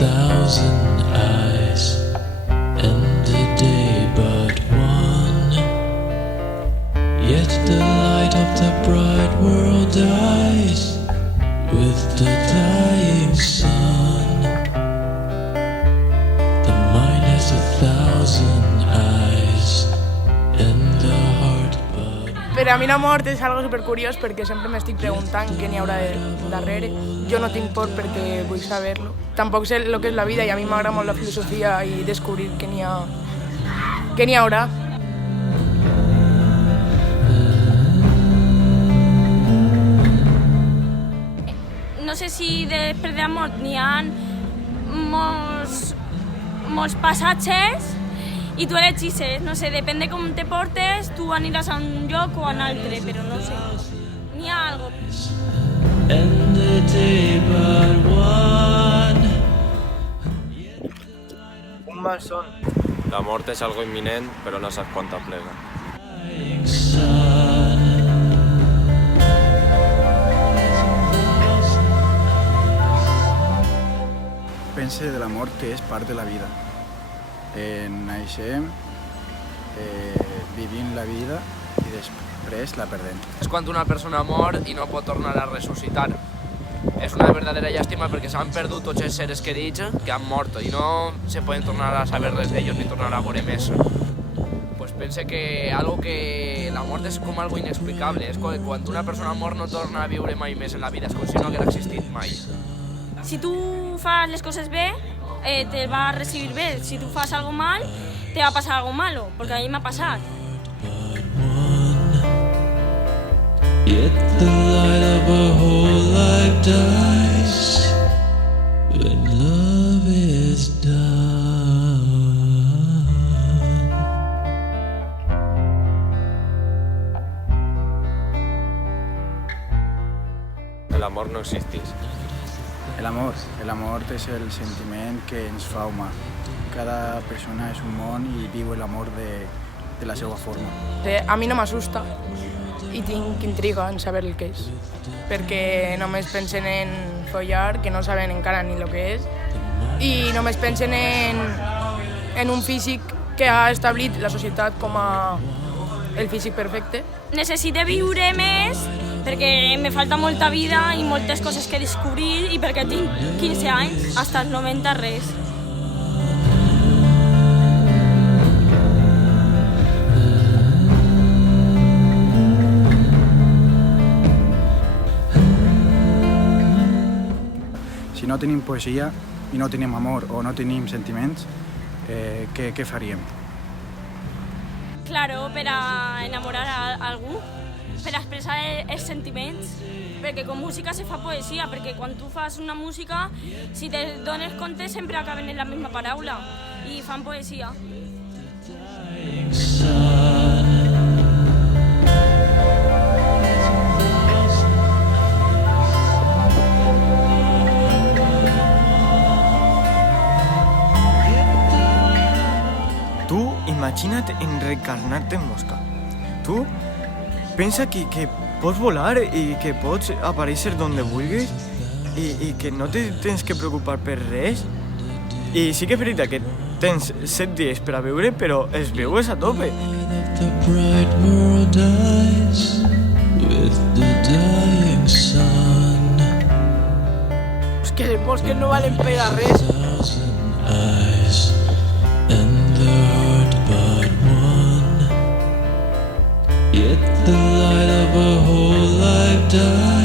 thousand eyes, and a day but one. Yet the light of the bright world dies with the dying sun. The mind has 1,000 eyes, and the heart but... Per a mi la mort és algo supercuriós perquè sempre m'estic preguntant què n'hi haurà darrere. Jo no tinc por perquè vull saber-lo. Tampoc sé el que és la vida i a mi m'agrada molt la filosofia i descobrir què n'hi haurà. No sé si després de la mort n'hi ha molts passatges i tu elegixes, no sé, depèn de com te portes, tu aniràs a un lloc o a un altre, però no sé, n'hi ha algo. And the day but one. Un malson. La mort és algo imminent, però no saps quan t'aplega. Pense de la mort que és part de la vida. Naixem, vivim la vida i després la perdem. És quan una persona mor i no pot tornar a ressuscitar. És una verdadera llàstima perquè s'han perdut tots els seres querits que han mort i no se poden tornar a saber res d'ells ni tornar a veure més. Pues pense que la mort és com algo inexplicable. És quan una persona mort no torna a viure mai més en la vida, és com si no haguera existit mai. Si tu fas les coses bé, te va a recibir bé. Si tu fas algo mal, te va a pasar algo malo, porque a mí me ha pasado. Yet the light of a whole life dies when love is done. El amor no existeix. El amor és el sentiment que ens fa humà. Cada persona és un món i viu l'amor de la seva forma. A mi no m'assusta i tinc intriga en saber el que és, perquè només pensen en follar, que no saben encara ni el que és, i només pensen en un físic que ha establit la societat com a el físic perfecte. Necessito viure més perquè me falta molta vida i moltes coses que descobrir i perquè tinc 15 anys, fins als 90 res. Si no tenim poesia i no tenim amor o no tenim sentiments, què faríem? Claro, per a enamorar a algú, per a expressar els sentiments, perquè com música se fa poesia, perquè quan tu fas una música, si te dones compte, sempre acaben en la misma paraula i fan poesia. Tu imagina't en reencarnar-te en mosca. Tu pensa que pots volar i que pots aparèixer d'on vulguis i que no te tens que preocupar per res. I sí que és veritat que tens 7 dies per a viure, però els vius a tope. The bright world dies with the dying sun. És que els bosques no valen per a res. 1,000 eyes and the heart but one. Yet the light of a whole life dies.